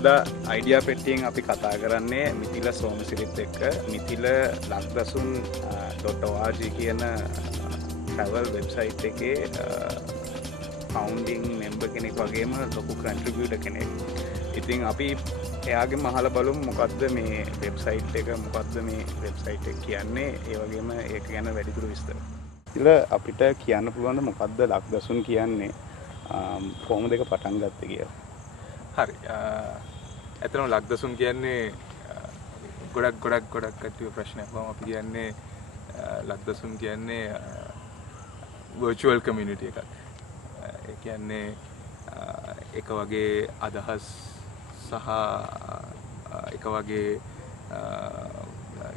අද අයිඩියා පෙට්ටියෙන් අපි කතා කරන්නේ මිතිල සෝමසිරිත් එක්ක මිතිල lakdasun.org කියන travel website එකේ founding member කෙනෙක් වගේම ලොකු contributor කෙනෙක්. ඉතින් අපි එයාගෙන් අහලා බලමු මොකද්ද මේ වෙබ්සයිට් එක මොකද්ද මේ වෙබ්සයිට් එක කියන්නේ ඒ වගේම ඒක ගැන වැඩිදුර විස්තර. ඉතින් අපිට කියන්න පුළුවන් මොකද්ද lakdasun කියන්නේ කොහොමද ඒක පටන් ගත්තේ කියලා. හරි ඇත්තටම lakdasun කියන්නේ ගොඩක් කට්ටිය ප්‍රශ්නයක් වම අපි කියන්නේ lakdasun කියන්නේ virtual community එකක්. ඒ කියන්නේ එක වගේ අදහස් සහ එක වගේ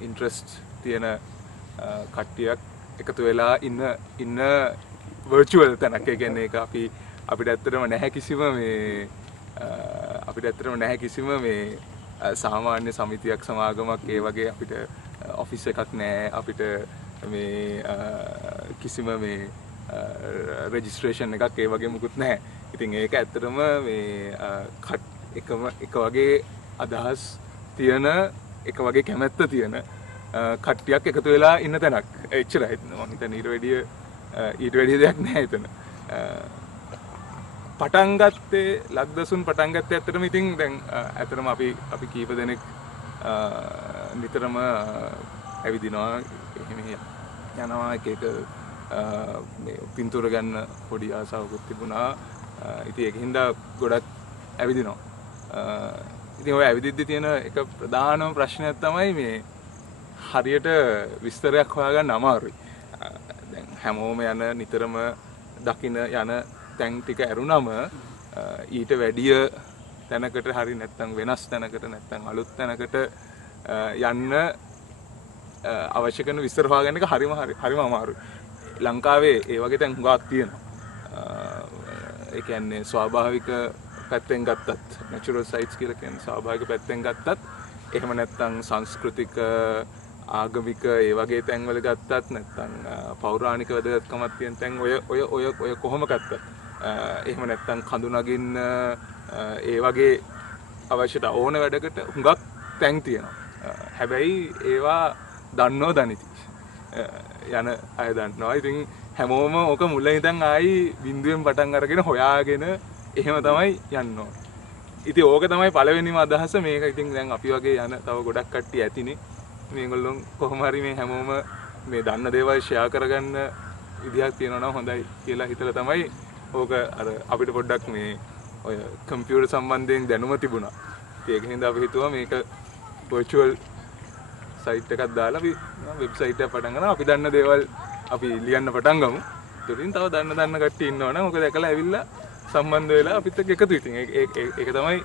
ඉන්ට්‍රස්ට් තියෙන කට්ටියක් එකතු වෙලා ඉන්න virtual තැනක්. ඒ කියන්නේ ඒක අපිට ඇත්තටම නැහැ කිසිම මේ සාමාන්‍ය සමිතියක් සමාගමක් ඒ වගේ අපිට ඔෆිස් එකක් නැහැ. අපිට මේ කිසිම මේ රෙජිස්ට්‍රේෂන් එකක් ඒ වගේ මුකුත් නැහැ. ඉතින් ඒක ඇත්තටම මේ එක වගේ අදහස් තියෙන එක වගේ කැමැත්ත තියෙන කට්ටියක් එකතු වෙලා ඉන්න තැනක්. එච්චරයි. මම හිතන්නේ ඊට වැඩිය දෙයක් නැහැ එතන. පටන් ගත්තේ lakdasun පටන් ගත්තේ ඇත්තටම ඉතින් දැන් ඇත්තටම අපි කීප දෙනෙක් නිතරම ඇවිදිනවා එහෙම යනවා එක මේ පින්තූර ගන්න පොඩි ආසාවකුත් තිබුණා. ඉතින් ඒකින්ද ගොඩක් ඇවිදිනවා. ඉතින් ඔය ඇවිදිද්දි තියෙන එක ප්‍රධානම ප්‍රශ්නයක් තමයි මේ හරියට විස්තරයක් හොයාගන්න අමාරුයි. දැන් හැමෝම නිතරම දකින්න යන තැන් ටික ඇරුණම ඊට වැඩිය තැනකට හරි නැත්නම් වෙනස් තැනකට නැත්නම් අලුත් තැනකට යන්න අවශ්‍ය කරන විස්තර හොයාගන්න එක හරිම අමාරුයි. ලංකාවේ ඒ වගේ තැන් හුඟක් තියෙනවා. ඒ කියන්නේ ස්වාභාවික පැත්තෙන් ගත්තත් natural sites කියලා කියන්නේ ස්වාභාවික පැත්තෙන් ගත්තත් එහෙම නැත්නම් සංස්කෘතික ආගමික ඒ වගේ තැන් වල ගත්තත් නැත්නම් පෞරාණික වැදගත්කමක් තියෙන තැන් ඔය කොහොම ගත්තත් එහෙම නැත්නම් කඳු නගින්න ඒ වගේ අවශ්‍යතා ඕන වැඩකට හුඟක් තැන් තියෙනවා. හැබැයි ඒවා දන්නෝ දනිති. යන අය දන්නවා. ඉතින් හැමෝම ඕක මුල ඉඳන් ආයි බිඳුවෙන් පටන් අරගෙන හොයාගෙන එහෙම තමයි යන්න ඕන. ඉතින් ඕක තමයි පළවෙනිම අදහස. මේක ඉතින් දැන් අපි වගේ යන තව ගොඩක් කට්ටිය ඇතිනේ. මේගොල්ලෝ කොහොම හරි මේ හැමෝම මේ දන්න දේවල් ෂෙයා කරගන්න විදිහක් තියෙනවා නම් හොඳයි කියලා හිතලා තමයි ඕක අර අපිට පොඩ්ඩක් මේ ඔය කම්පියුටර් සම්බන්ධයෙන් දැනුම තිබුණා. ඒක හින්දා අපි හිතුවා මේක virtual site එකක් දාලා අපි වෙබ්සයිට් එකක් පටන් ගන්නවා. අපි දන්න දේවල් අපි ලියන්න පටන් ගමු. ඒකෙන් තව දන්න කට්ටිය ඉන්නවනම් ඕක දැකලා ඇවිල්ලා සම්බන්ධ වෙලා අපිත් එක්ක එකතු. ඉතින් ඒක තමයි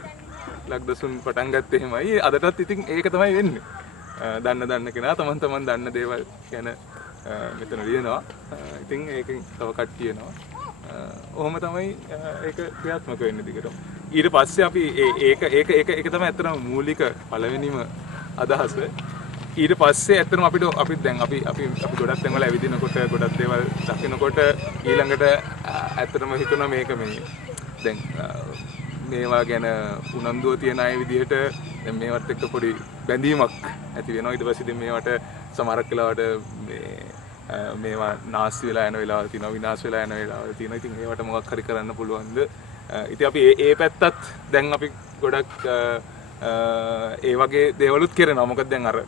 lakdasun පටන් ගත්තේ එහෙමයි. අදටත් ඉතින් ඒක තමයි වෙන්නේ. දන්න කෙනා තමන් දන්න දේවල් ගැන මෙතන ලියනවා. ඉතින් ඒකෙන් තව කට්ටිය එනවා. ඔහොම තමයි ඒක ක්‍රියාත්මක වෙන්නේ දිගටම. ඊට පස්සේ අපි ඒක තමයි ඇත්තටම මූලික පළවෙනිම අදහස. ඊට පස්සේ ඇත්තටම අපි ගොඩක් තැන්වල ඇවිදිනකොට ගොඩක් දේවල් දකිනකොට ඊළඟට ඇත්තටම හිතුණා මේක මේ දැන් මේවා ගැන උනන්දුව තියෙන අය විදිහට දැන් මේවත් එක්ක පොඩි බැඳීමක් ඇති වෙනවා. ඊට පස්සේ ඉතින් මේවට සමහරක් වෙලාවට මේවා නාස්ති වෙලා යන වෙලාවල් තියෙනවා, විනාශ වෙලා යන වෙලාවල් තියෙනවා. ඉතින් ඒවට මොකක් හරි කරන්න පුළුවන්ද? ඉතින් අපි ඒ පැත්තත් දැන් අපි ගොඩක් ඒ වගේ දේවලුත් කරනවා. මොකද දැන් අර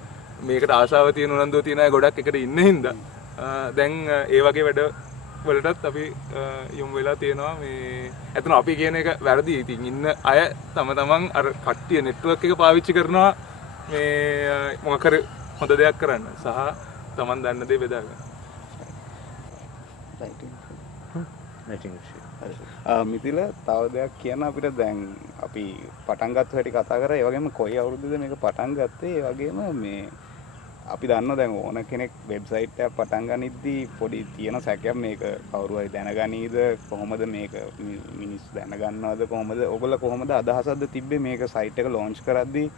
මේකට ආශාව තියෙන උනන්දුව තියෙන අය ගොඩක් එකට ඉන්න හින්දා දැන් ඒ වගේ වැඩ වලටත් අපි යොමු වෙලා තියෙනවා. මේ ඇත්තට අපි කියන එක වැරදි. ඉතින් ඉන්න අය තමන් අර කට්ටිය නෙට්වර්ක් එක පාවිච්චි කරනවා මේ මොකක් හරි හොඳ දෙයක් කරන්න සහ තමන් දන්න දේ බෙදා ගන්න. මිතිල තව දෙයක් කියන්න අපිට දැන් අපි පටන් ගත්ත හැටි කතා කරා. ඒ වගේම කොයි අවුරුද්දද මේක පටන් ගත්තේ? ඒ වගේම මේ අපි දන්නවා දැන් ඕන කෙනෙක් වෙබ්සයිට් එකක් පටන් ගනිද්දී පොඩි තියෙන සැකයක් මේක කවුරු හරි දැනගනීද කොහොමද මේක මිනිස්සු දැනගන්නවද කොහොමද ඔයගොල්ලෝ කොහොමද අදහසක්ද තිබ්බේ මේක සයිට් එක ලොන්ච් කරද්දී?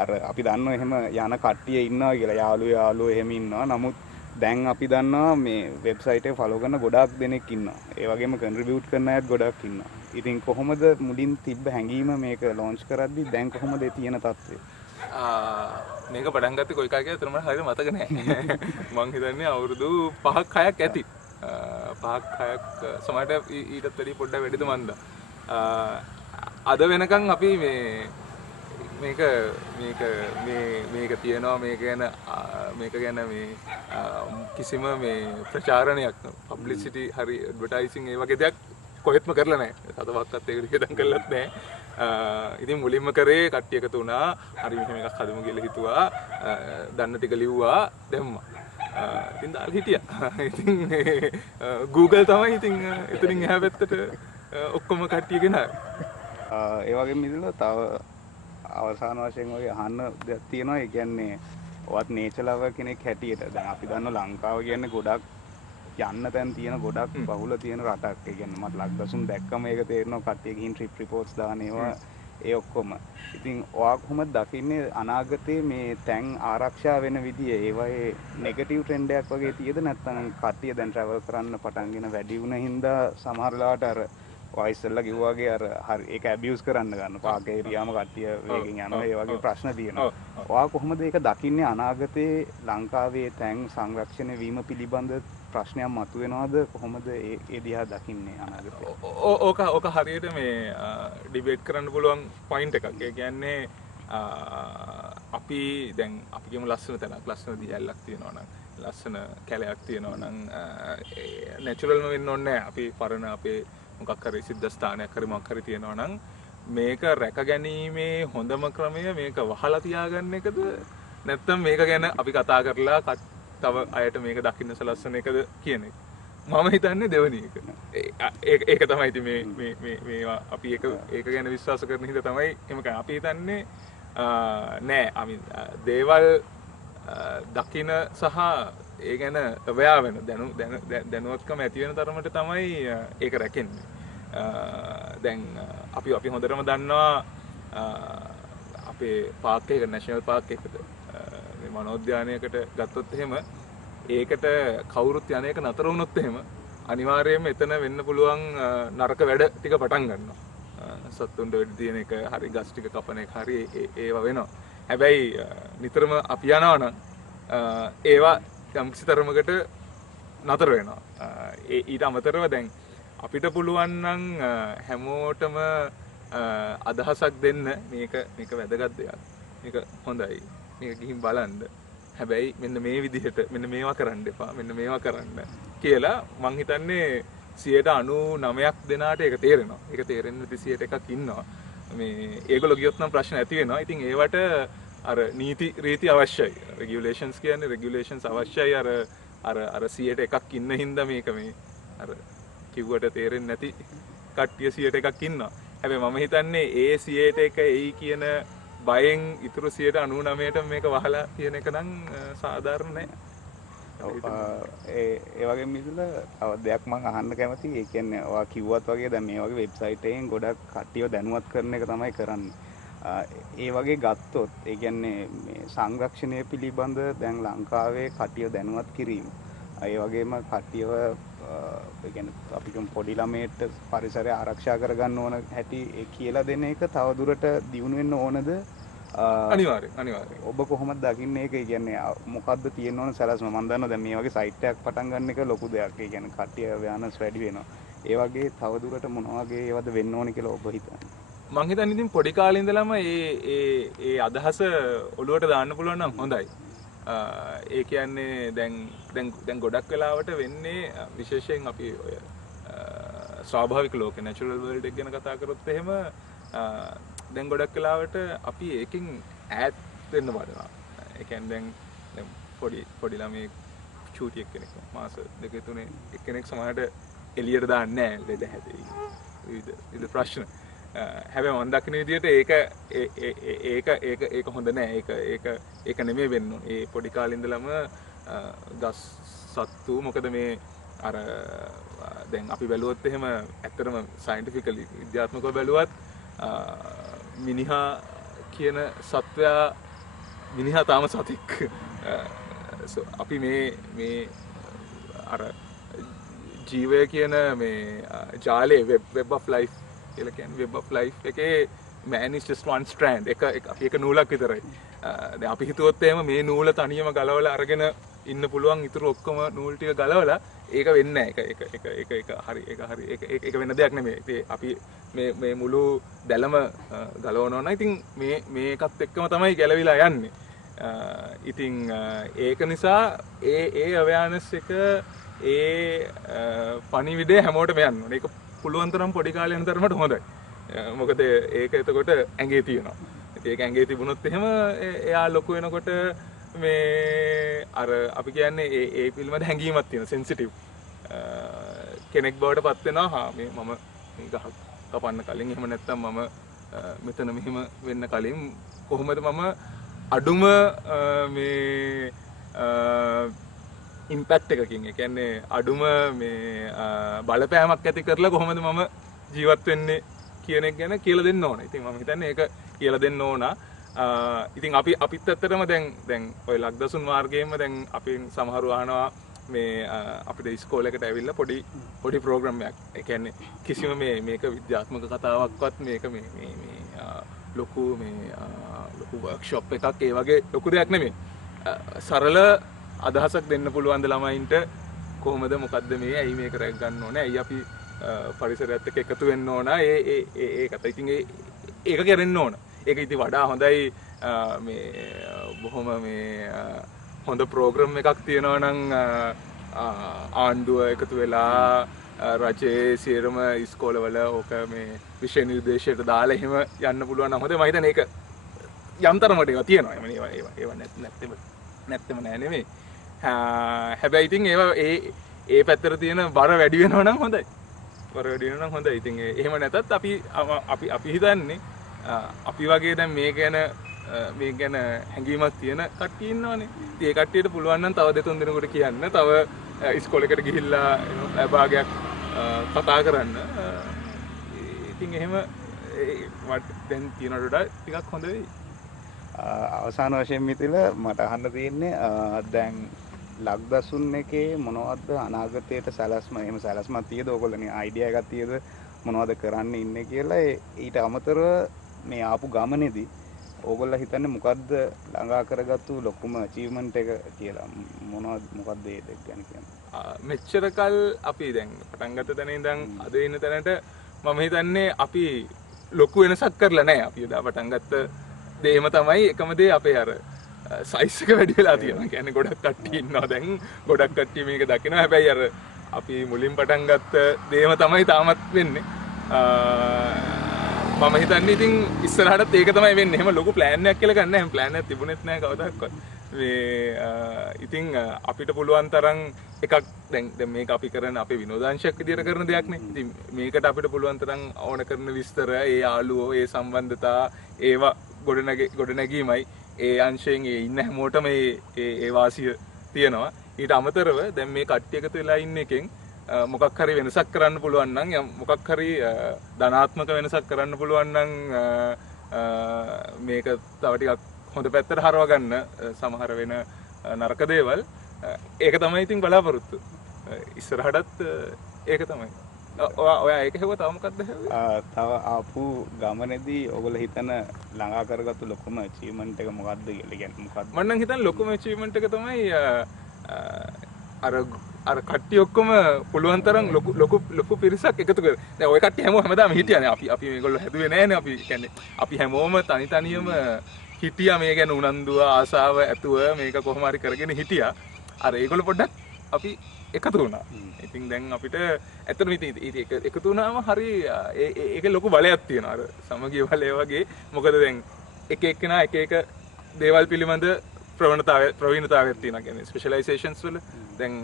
අර අපි දන්නවා එහෙම යන කට්ටිය ඉන්නවා කියලා යාළුවෝ එහෙම ඉන්නවා. නමුත් දැන් අපි දන්නවා මේ වෙබ්සයිට් එක ෆලෝ කරන ගොඩාක් දෙනෙක් ඉන්නවා. ඒ වගේම කන්ට්‍රිබියුට් කරන අයත් ගොඩක් ඉන්නවා. ඉතින් කොහොමද මුලින් තිබ්බ හැඟීම මේක ලොන්ච් කරද්දි දැන් කොහොමද ඒ තියෙන තත්ත්වය? මේක පටන් ගත්තේ කොයි කාගේ අතරම හරියට මතක නැහැ. මං හිතන්නේ අවුරුදු 5ක් 6ක් ඇති. 5ක් 6ක් සමහරට ඊටත් වැඩි පොඩ්ඩක් වැඩිද මන්ද. අද වෙනකන් අපි මේක තියෙනවා මේක ගැන මේ කිසිම මේ ප්‍රචාරණයක් පබ්ලිසිටි හරි ඇඩ්වර්ටයිසින් ඒ වගේ දෙයක් කොහෙත්ම කරලා නැහැ. සතවක්වත් ඒකට වියදම් කළත් නැහැ. ඉතින් මුලින්ම කරේ කට්ටිය එකතු වුණා. හරි මෙහෙම එකක් හදමු කියලා හිතුවා. දන්න ටික ලිව්වා දැම්මා. ඉතින් දාලා හිටියා. ඉතින් Google තමයි ඉතින් එතනින් එහා පැත්තට ඔක්කොම කට්ටිය ගෙනාවේ. ඒ වගේම ඉතින් තව අවසාන වශයෙන් වගේ අහන්න දෙයක් තියෙනවා. ඒ කියන්නේ ඔවත් නේචර් ලවර් කෙනෙක් හැටියට දැන් අපි දන්නවා ලංකාව කියන්නේ ගොඩක් යන්න තැන් තියෙන ගොඩක් බහුල තියෙන රටක්. ඒ කියන්නේ මට ලක්දසුන් දැක්කම ඒක තේරෙනවා කට්ටිය ගිහින් ට්‍රිප් රිපෝට්ස් දාන ඒවා ඒ ඔක්කොම. ඉතින් ඔයා කොහොමද දකින්නේ අනාගතේ මේ තැන් ආරක්ෂා වෙන විදිය? ඒවායේ නෙගටිව් ට්‍රෙන්ඩ් එකක් වගේ තියෙද නැත්නම් කට්ටිය දැන් ට්‍රැවල් කරන්න පටන්ගෙන වැඩි වුණ හින්දා සමහර වෙලාවට අර ඔය ඉස්සෙල්ලා කිව්වාගේ අර හරි ඒක ඇබියුස් කරන්න ගන්න. පාක ඒරියාම කට්ටිය වේගෙන් යනවා. ඒ වගේ ප්‍රශ්න තියෙනවා. ඔයා කොහොමද ඒක දකින්නේ අනාගතේ ලංකාවේ තැන් සංරක්ෂණය වීම පිළිබඳ ප්‍රශ්නයක් මතුවෙනවද? කොහොමද ඒ දිහා දකින්නේ අනාගතේ? ඕක හරියට මේ ඩිබේට් කරන්න පුළුවන් පොයින්ට් එකක්. ඒ කියන්නේ අපි කියමු ලස්සන තැනක්, ලස්සන දියැලක් තියෙනවා නම්, ලස්සන කැලයක් තියෙනවා නම් නැචරල්ම වෙන්න ඕනේ නැහැ. අපි පරණ අපේ මොකක් හරි සිද්ධ ස්ථානයක් හරි මොකක් හරි තියෙනවා නම් මේක රැක ගැනීමේ හොඳම ක්‍රමය මේක වහලා තියාගන්න එකද නැත්නම් මේක ගැන අපි කතා කරලා තව අයට මේක දකින්න සලස්සන එකද කියන එක. මම හිතන්නේ දෙවෙනි එක. ඒක තමයි ඉතින් මේවා අපි ඒක ගැන විශ්වාස කරන හින්දා තමයි එහෙම කරන්නේ. අපි හිතන්නේ නෑ දේවල් දකින්න සහ ඒ ගැන අවයා වෙන දැනුවත්කම ඇති වෙන තරමට තමයි ඒක රැකෙන්නේ. දැන් අපි හොඳටම දන්නවා අපේ පාක් එක නැෂනල් පාක් එකකට මේ වනෝද්‍යානයකට ගත්තොත් එහෙම ඒකට කවුරුත් යන එක නතර වුණොත් එහෙම අනිවාර්යයෙන්ම එතන වෙන්න පුළුවන් නරක වැඩ ටික පටන් ගන්නවා. සත්තුන්ට වෙඩි තියෙන එක හරි ගස් ටික කපන එක හරි ඒවා වෙනවා. හැබැයි නිතරම අපි යනවා නම් ඒවා යම්කිසි තරමකට නතර වෙනවා. ඊට අමතරව දැන් අපිට පුළුවන් නම් හැමෝටම අදහසක් දෙන්න මේක වැදගත් දෙයක්. මේක හොඳයි. මේක ගිහින් බලන්න. හැබැයි මෙන්න මේ විදිහට මෙන්න මේවා කරන්න එපා. මෙන්න මේවා කරන්න කියලා මං හිතන්නේ 99% දෙනාට ඒක තේරෙනවා. ඒක තේරෙන්න 100%ක් ඉන්නවා. මේ ඒගොල්ලෝ ගියොත් නම් ප්‍රශ්න ඇති වෙනවා. ඉතින් ඒවට අර නීති රීති අවශ්‍යයි. රෙගියුලේෂන්ස් කියන්නේ රෙගියුලේෂන්ස් අවශ්‍යයි. අර 100%ක් ඉන්න හින්දා මේක මේ අර කිව්වට තේරෙන්නේ නැති කට්ටිය 100%ක් ඉන්නවා. හැබැයි මම හිතන්නේ ඒ 100% එයි කියන බයෙන් ඉතුරු 99%ට මේක වහලා තියෙන එක නම් සාධාරණ නෑ. ඒ වගේ මිදුල තව දෙයක් මම අහන්න කැමතියි. ඒ කියන්නේ ඔයා කිව්වත් වගේ දැන් මේ වගේ වෙබ්සයිට් එකෙන් ගොඩක් කට්ටියව දැනුවත් කරන එක තමයි කරන්නේ. ඒ වගේ ගත්තොත් ඒ කියන්නේ මේ සංරක්ෂණය පිළිබඳ දැන් ලංකාවේ කට්ටිය දැනුවත් කිරීම. ඒ වගේම කට්ටියව ඒ කියන්නේ අපි කියමු පොඩි ළමයට පරිසරය ආරක්ෂා කරගන්න ඕන හැටි ඒ කියලා දෙන එක තව දුරට දියුණු වෙන්න ඕනද? අනිවාර්යෙන්. ඔබ කොහොමද දකින්නේ ඒක? ඒ කියන්නේ මොකද්ද තියෙන්න ඕන සැලැස්ම? මම දන්නවා දැන් මේ වගේ සයිට් එකක් පටන් ගන්න එක ලොකු දෙයක්. ඒ කියන්නේ කට්ටිය අවයනස් වැඩි වෙනවා. ඒ වගේ තව දුරට මොන වගේ ඒවද වෙන්න ඕන කියලා ඔබ හිතන්නේ? මං හිතන්නේ ඉතින් පොඩි කාලේ ඉඳලම ඒ අදහස ඔළුවට දාන්න පුළුවන් නම් හොඳයි. ඒ කියන්නේ දැන් ගොඩක් වෙලාවට වෙන්නේ විශේෂයෙන් අපි ඔය ස්වාභාවික ලෝකේ නැචරල් වර්ල්ඩ් එක ගැන කතා කරොත් එහෙම දැන් ගොඩක් වෙලාවට අපි ඒකෙන් ඈත් වෙන්න බලනවා. ඒ කියන්නේ දැන් පොඩි ළමයි චූටි එක්කෙනෙක් මාස 2-3 එක්කෙනෙක් සමහරට එළියට දාන්නේ නැහැ ලෙඩ හැදෙයි. විවිධ ප්‍රශ්න. හැබැයි මම දකින විදිහට ඒක හොඳ නෑ. ඒක නෙමෙයි වෙන්න ඕනේ. ඒ පොඩි කාලේ ඉඳලම ගස් සත්තු මොකද මේ අර දැන් අපි බැලුවොත් එහෙම ඇත්තටම සයන්ටිෆිකලි විද්‍යාත්මකව බැලුවත් මිනිහා කියන සත්වයා මිනිහා තාම සතෙක්. අපි මේ අර ජීවය කියන මේ ජාලයේ web of life කියලා කියන්නේ web of life එකේ man is just one strand එක නූලක් විතරයි. දැන් අපි හිතුවොත් එහෙම මේ නූල තනියම ගලවලා අරගෙන ඉන්න පුළුවන් ඉතුරු ඔක්කොම නූල් ටික ගලවලා ඒක වෙන්නේ නැහැ. ඒක වෙන දෙයක් නෙමෙයි. ඉතින් අපි මේ මුළු දැලම ගලවනවා නම් ඉතින් මේකත් එක්කම තමයි ගැලවිලා යන්නේ. ඉතින් ඒක නිසා ඒ අවයානස් එක පණිවිඩය හැමෝටම යන්න ඕනේ. ඒක පුළුවන් තරම් පොඩි කාලේ යන තරමට හොඳයි. මොකද ඒක එතකොට ඇඟේ තියෙනවා. ඉතින් ඒක ඇඟේ තිබුණොත් එහෙම එයා ලොකු වෙනකොට මේ අර අපි කියන්නේ ඒ පිළිබඳ හැඟීමක් තියෙන සෙන්සිටිව් කෙනෙක් බවට පත් වෙනවා. හා මේ මම මේ ගහ කපන්න කලින් එහෙම නැත්නම් මම මෙතන මෙහෙම වෙන්න කලින් කොහොමද මම අඩුම මේ ඉම්පැක්ට් එකකින් ඒ කියන්නේ අඩුම මේ බලපෑමක් ඇති කරලා කොහොමද මම ජීවත් වෙන්නේ කියන එක ගැන කියලා දෙන්න ඕන. ඉතින් මම හිතන්නේ ඒක කියලා දෙන්න ඕන. ඉතින් අපිත් ඇත්තටම දැන් ඔය ලක්දසුන් මාර්ගයේම දැන් අපෙන් සමහරව අහනවා මේ අපිට ඉස්කෝලේකට ඇවිල්ලා පොඩි ප්‍රෝග්‍රෑම් එකක්. ඒ කියන්නේ කිසිම මේක විද්‍යාත්මක කතාවක්වත් මේක මේ ලොකු වර්ක්ෂොප් එකක් ඒ වගේ ලොකු දෙයක් නෙමෙයි. සරල අදහසක් දෙන්න පුළුවන් ද ළමයින්ට කොහොමද මොකද්ද මේ ඇයි මේක රැක් ගන්න ඕනේ ඇයි අපි පරිසරයත් එක්ක එකතු වෙන්න ඕන ඒකත් ඉතින් ඒක කරන්න ඕන. ඒක ඉතින් වඩා හොඳයි මේ බොහොම මේ හොඳ ප්‍රෝග්‍රෑම් එකක් තියෙනවා නම් ආණ්ඩුව එකතු වෙලා රජයේ සියලුම ඉස්කෝලවල ඕක මේ විෂය නිර්දේශයට දාලා එහෙම යන්න පුළුවන් නම් හොඳයි. මම හිතන්නේ ඒක යම් තරමකට ඒවා තියෙනවා. ඒවා නැත්තෙම නෑ නෙමෙයි. හැබැයි ඉතින් ඒවා ඒ පැත්තට තියෙන බර වැඩි වෙනවා නම් හොඳයි. බර වැඩි වෙනවා නම් හොඳයි. ඉතින් එහෙම නැතත් අපි හිතන්නේ අපි වගේ දැන් මේ ගැන හැඟීමක් තියෙන කට්ටිය ඉන්නවනේ. ඉතින් ඒ කට්ටියට පුළුවන් නම් තව 2-3 දිනකට කියන්න. තව ඉස්කෝලේකට ගිහිල්ලා භාගයක් කතා කරන්න. ඉතින් එහෙම දැන් තියෙනට වඩා ටිකක් හොඳ වෙයි. අවසාන වශයෙන් මිතිල මට අහන්න තියෙන්නේ දැන් ලක්දසුන් එකේ මොනවද අනාගතයට සැලැස්ම එහෙම සැලැස්මක් තියෙද ඔයගොල්ලෝනේ අයිඩියා එකක් තියෙද මොනවද කරන්න ඉන්නේ කියලා ඊට අමතරව මේ ආපු ගමනේදී ඕගොල්ලෝ හිතන්නේ මොකද්ද ළඟා කරගත්තු ලොකුම අචීව්මන්ට් එක කියලා මොකද්ද ඒ දෙක ගැන කියන්නේ? මෙච්චර කල් අපි දැන් පටන් ගත්ත තැන ඉඳන් අද ඉන්න තැනට මම හිතන්නේ අපි ලොකු වෙනසක් කරලා නැහැ. අපි එදා පටන් ගත්ත දේම තමයි එකම දේ අපේ අර සයිස් එක වැඩි වෙලා තියෙනවා. කියන්නේ ගොඩක් කට්ටිය ඉන්නවා දැන්. ගොඩක් කට්ටිය මේක දකිනවා. හැබැයි අර අපි මුලින් පටන් ගත්ත දේම තමයි තාමත් වෙන්නේ. මම හිතන්නේ ඉතින් ඉස්සරහටත් ඒක තමයි වෙන්නේ. එහෙම ලොකු ප්ලෑන් එකක් කියලා ගන්න නැහැ. ප්ලෑන් එකක් තිබුණෙත් නැහැ කවදාවත්. ඉතින් අපිට පුළුවන් තරම් එකක් දැන් මේක අපි කරන අපේ විනෝදාංශයක් විදියට කරන දෙයක් නේ. ඉතින් මේකට අපිට පුළුවන් තරම් ඕන කරන විස්තර, ඒ ආලුවෝ, ඒ සම්බන්ධතා, ඒවා ගොඩනැගීමයි ඒ අංශයෙන් ඒ ඉන්න හැමෝටම ඒ වාසිය තියෙනවා. ඊට අමතරව දැන් මේ කට්ටිය එකතු වෙලා ඉන්න එකෙන් මොකක් හරි වෙනසක් කරන්න පුළුවන් නම් මොකක් හරි ධනාත්මක වෙනසක් කරන්න පුළුවන් නම් මේක තව ටිකක් හොඳ පැත්තට හරව ගන්න සමහර වෙන නරක දේවල් ඒක තමයි ඉතින් බලාපොරොත්තු. ඉස්සරහටත් ඒක තමයි. ඔයා ඒක හෙව්වා තව මොකක්ද හෙව්වේ? තව ආපු ගමනේදී ඔයගොල්ලෝ හිතන ළඟා කරගත්තු ලොකුම අචීව්මන්ට් එක මොකක්ද කියලා කියන්නේ මොකක්ද? මම නම් හිතන්නේ ලොකුම අචීව්මන්ට් එක තමයි අර කට්ටිය ඔක්කොම පුළුවන් තරම් ලොකු පිරිසක් එකතු කර. දැන් ওই කට්ටිය හැමදාම හිටියානේ. අපි මේගොල්ලෝ හැදුවේ නෑනේ. අපි කියන්නේ අපි හැමෝම තනියම හිටියා මේ ගැන උනන්දුව ආසාව ඇතුව මේක කොහොම හරි කරගෙන හිටියා. අර ඒගොල්ලෝ පොඩ්ඩක් අපි එකතු වුණා. ඉතින් දැන් අපිට ඇත්තටම එකතු වුණාම හරි ඒකේ ලොකු බලයක් තියෙනවා. අර සමගිය බලය වගේ. මොකද දැන් එක එක්කෙනා එක දේවල් පිළිබඳ ප්‍රවීණතාවයක් තියෙනවා. කියන්නේ ස්පෙෂලායිසේෂන්ස් වල දැන්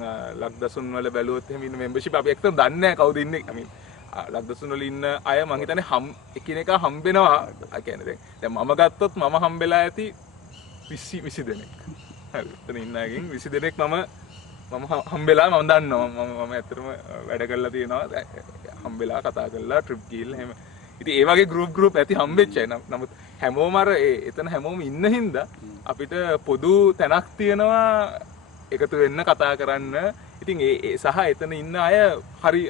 ලක්දසුන් වල බැලුවොත් එහෙම ඉන්න මෙම්බර්ෂිප් අපි එක්කම දන්නේ නැහැ කවුද ඉන්නේ. I mean ලක්දසුන් වල ඉන්න අය මං හිතන්නේ එකිනෙකා හම්බෙනවා. කියන්නේ දැන් මම ගත්තොත් මම හම්බෙලා ඇති 20 දෙනෙක්. හරි. එතන ඉන්න අයගෙන් 20 දෙනෙක් මම හම්බෙලා මම දන්නවා. මම ඇත්තටම වැඩ කරලා තියෙනවා. හම්බෙලා කතා කරලා ට්‍රිප් ගිහිල්ලා එහෙම. ඉතින් ඒ වගේ ගෲප් ඇති හම්බෙච්ච අය. නමුත් හැමෝම අර එතන හැමෝම ඉන්න හින්දා අපිට පොදු තැනක් තියෙනවා එකතු වෙන්න කතා කරන්න. ඉතින් ඒ සහ එතන ඉන්න අය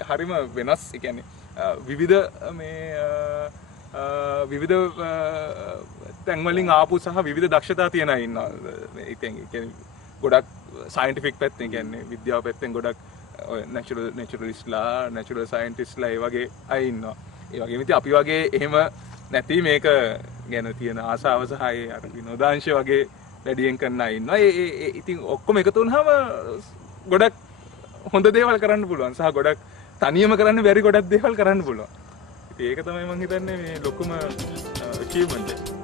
හරිම වෙනස්. ඒ කියන්නේ විවිධ විවිධ තැන්වලින් ආපු සහ විවිධ දක්ෂතා තියෙන අය ඉන්නවා. ඉතින් ඒ කියන්නේ ගොඩක් සයන්ටිෆික් පැත්තෙන් කියන්නේ විද්‍යාව පැත්තෙන් ගොඩක් නැචරලිස්ට්ලා නැචරල් සයන්ටිස්ට්ලා ඒ වගේ අය ඉන්නවා. ඒ වගේම ඉතින් අපි වගේ එහෙම නැති මේක ගැන තියෙන ආසාව සහ ඒ අර විනෝදාංශ වගේ වැඩියෙන් කරන අය ඉන්නවා. ඒ ඉතින් ඔක්කොම එකතු වුණාම ගොඩක් හොඳ දේවල් කරන්න පුළුවන් සහ ගොඩක් තනියම කරන්න බැරි ගොඩක් දේවල් කරන්න පුළුවන්. ඉතින් ඒක තමයි මම හිතන්නේ මේ ලොකුම achievement එක.